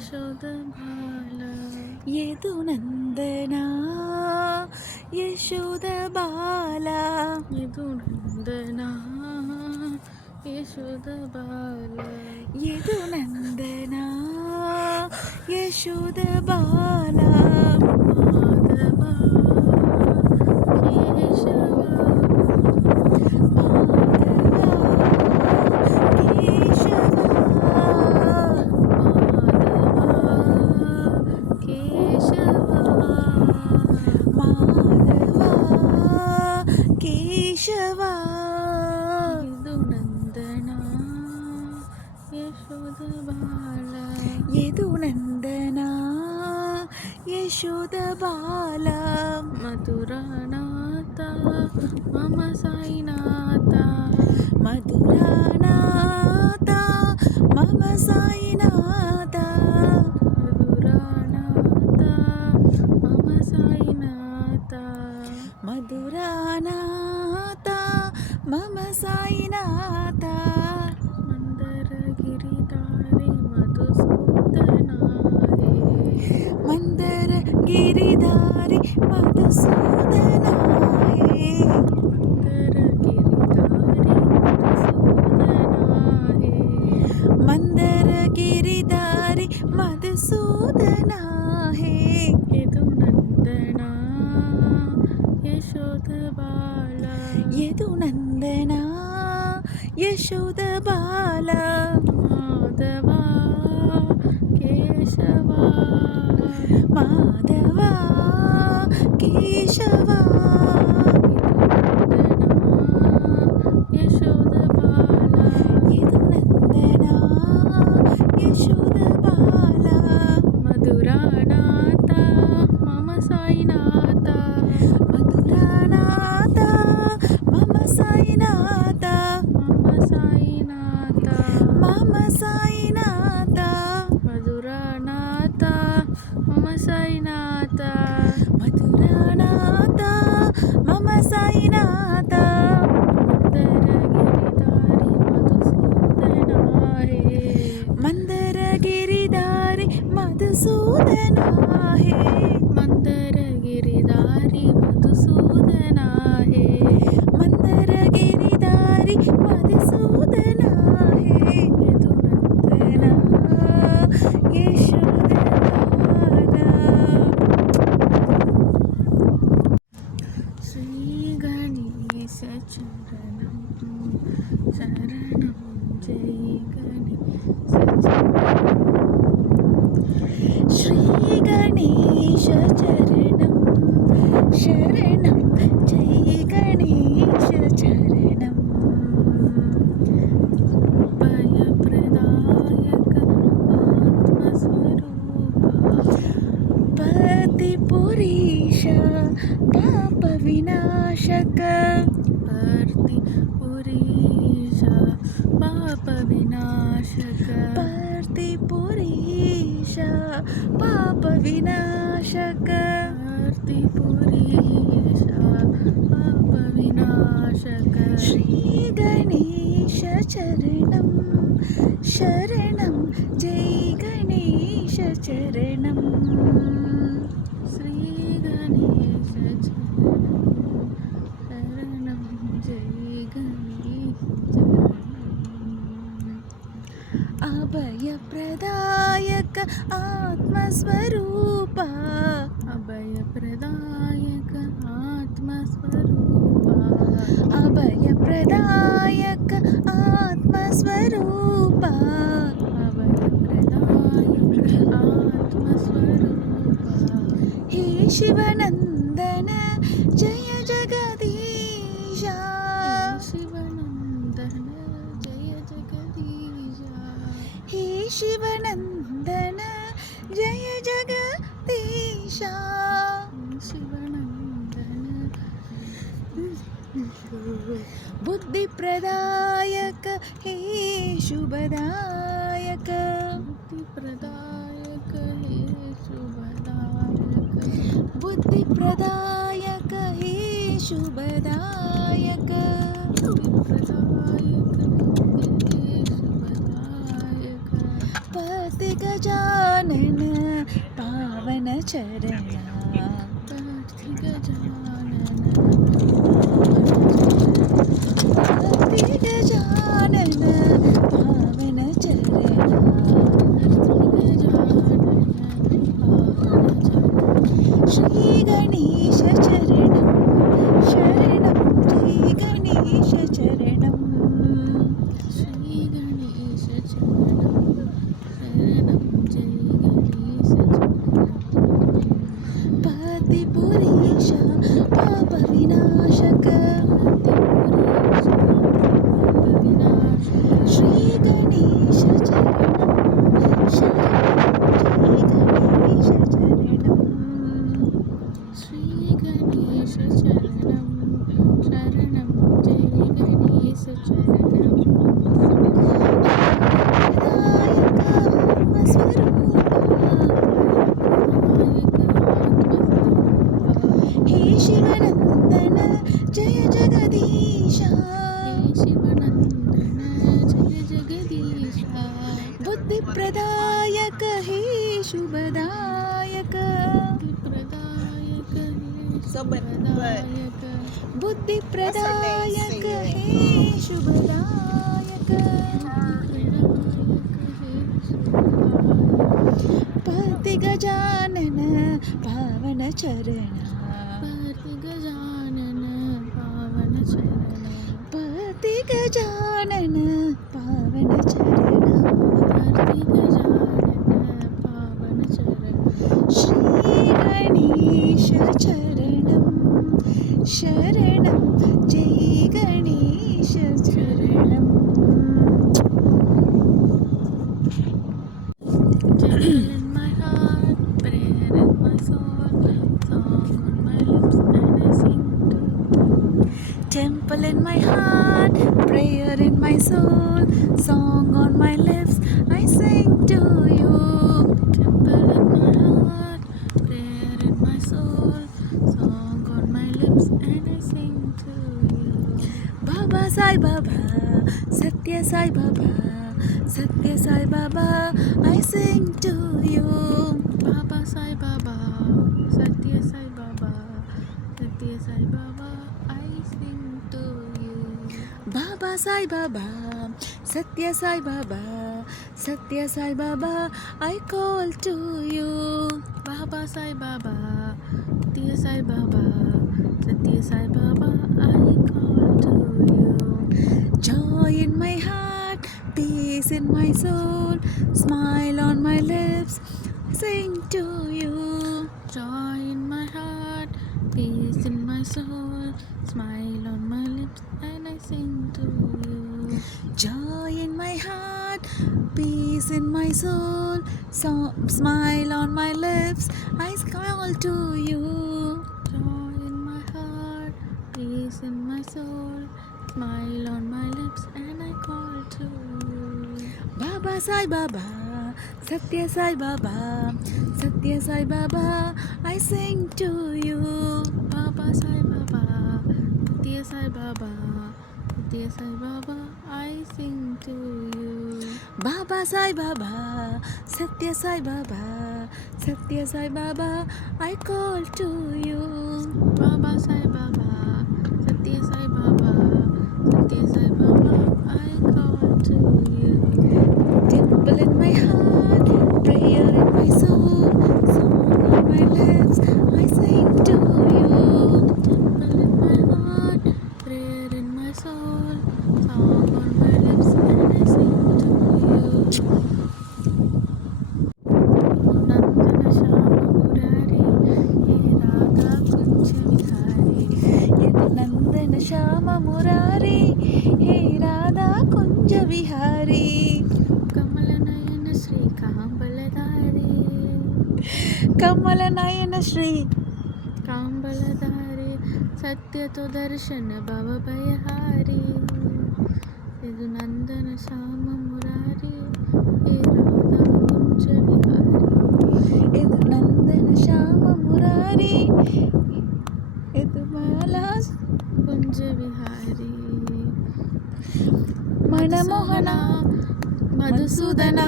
యశోద బాల యదునందనా యశోద బాల యదునందనా యశోద బాల యదునందనా యశోద బాల మాధవ కేశవ కేశవ యదునందనా యశోద బాల యదునందనా యశోద బాల మధురానాథ మమ సాయినాథ మధురానాథ మమ సాయినాథ మధురానాథ మమ సాయినాథ మధురానాథ మమ సాయినాథ మందరగిరిధారి మధుసూదనారే మందర గిరిధారి మధుసూదన హే మందర గిరిధారి మధుసూదన హే యదునందనా యశోద బాల యదునందనా యశోద బాల మాధవ కేశవ మాధవ కేశవ యశోద బాల యదునందనా యశోద బాల మధురానాథ మమ సాయినాథ మధురానాథ మమ సాయినాథ మమ సాయినాథ మమ సాయినాథ మధురానాథ మమ సాయినాథ మధురానాథ మమ సాయినాథ మందరగిరిధారి మధుసూదన మందరగిరిధారి మందరగిరిధారి మధుసూదన మధుసూదన మందరగిరిధారి మధుసూదన యదునందనా యశోద బాల శ్రీ గణేశ చరణం శరణం జై గణేశ శ్రీ గణేశ చరణం శరణం జై గణేశ చరణం భయప్రదాయక ఆత్మస్వరూప పతిపురీష పాప వినాశక భర్తి పురీష పాప వినాశక పతిపురీష పాప వినాశక భర్తి పురీష పాప వినాశక శ్రీ గణేశ చరణం శరణం జై గణేశ చరణం శ్రీ గణేశ శరణం జై గణేశ అభయప్రదాయక ఆత్మస్వరూప అభయప్రదాయక ఆత్మస్వరూప అభయప్రదాయక ఆత్మస్వరూప అభయప్రదాయక ఆత్మస్వరూప హే శివనందన జయ జగదీశ శివనందన జయ జగదీశ హే శివనందన జయ జగదీశ శివనందన బుద్ధి ప్రదాయక హే శుభదాయక బుద్ధి ప్రదాయక హే శుభదాయక బుద్ధి ప్రదాయక హే శుభదాయక బుద్ధి ప్రదాయక హే శుభదాయక पति गजानन पावन चरणा पार्थि गजानन पति गजानन पावन चरणा श्री गणेश चरणं शरणं श्री गणेश चरणं श्री गणेश चरणं शरणं जय गणेश चरणं पतिपुरीश पाप विनाशक श्री गणेश चरणं शरणं श्री गणेश चरणं श्री गणेश चरणं हे शिवनंदन जय जगदीशा हे शिवनंदन जय जगदीशा बुद्धिप्रदायक हे शुभदायक प्रदायक हे शुभदायक बुद्धिप्रदायक हे शुभदायक पति गजानन पावन चरणा पार्थि गजानन पावन चरण पति गजानन पावन चरणा पार्थि गजानन पावन चरण श्री गणेश चरणं शरणं जय गणेश चरणं Temple in my heart, prayer in my soul, song on my lips and I sing to Temple in my heart, prayer in my soul, song on my lips, I sing to you. Temple in my heart, prayer in my soul, song on my lips and I sing to you. Baba Sai Baba, Satya Sai Baba, Satya Sai Baba, I sing to you. Baba Sai Baba, Satya Sai Baba, Satya Sai Baba, I sing to you. Baba Sai Baba, Satya Sai Baba, Satya Sai Baba, I call to you. Baba Sai Baba, Satya Sai Baba, Satya Sai Baba, I call to you. Joy in my heart, peace in my soul, smile on my lips, sing to you. Joy in my heart, peace in my soul, smile on my lips, and I sing to you. Joy in my heart, peace in my soul, smile on my lips, I call to you. Joy in my heart, peace in my soul, smile on my lips, and I call to you. Baba Sai Baba, Satya Sai Baba, Satya Sai Baba, I sing to you. Baba Sai Baba, Satya Sai Baba, Satya Sai Baba, I sing to you. Baba Sai Baba, Satya Sai Baba, Satya Sai Baba, I call to you. Baba Sai Baba, Satya Sai Baba, Satya Sai Baba, I call to you. Temple in my heart, prayer in my soul, song on my lips, I sing to you. Temple in my heart, prayer in my soul, song on my lips, and I sing to you. Nandana Shama Murari, He Radha Kunja Vihari. Yadunandana Shama Murari, He Radha Kunja Vihari. Kamala Nayana Sri Kambaladhari, Kamala Nayana Shri Kambaladhari, Satya to Darshana Bhava Bhayahari. Yadunandana Shama Murari, He Radha Kunja Vihari. Yadunandana Shama Murari, Yadumala Kunja Vihari. Manamohana Madhusudana,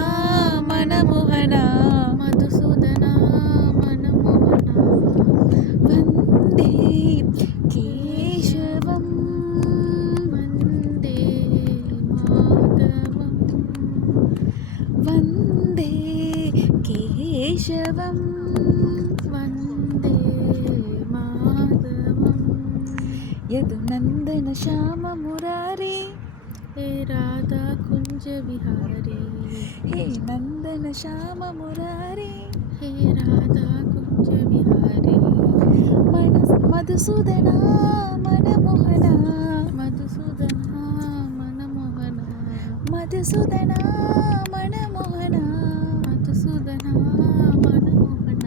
కేశవం Vande Madhavam. Yadunandana Shyama Murari hey Radha Kunja Vihari, hey Nandana Shyama Murari hey Radha Kunja Vihari. Madhusudana మనమోహన Madhusudana మనమోహన, Madhusudana మనమోహన Madhusudana మనమోహన.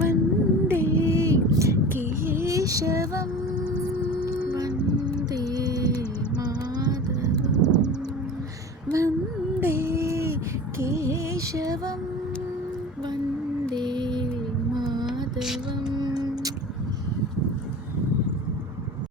Vande కేశవం Vande Madhavam. Vande కేశవం.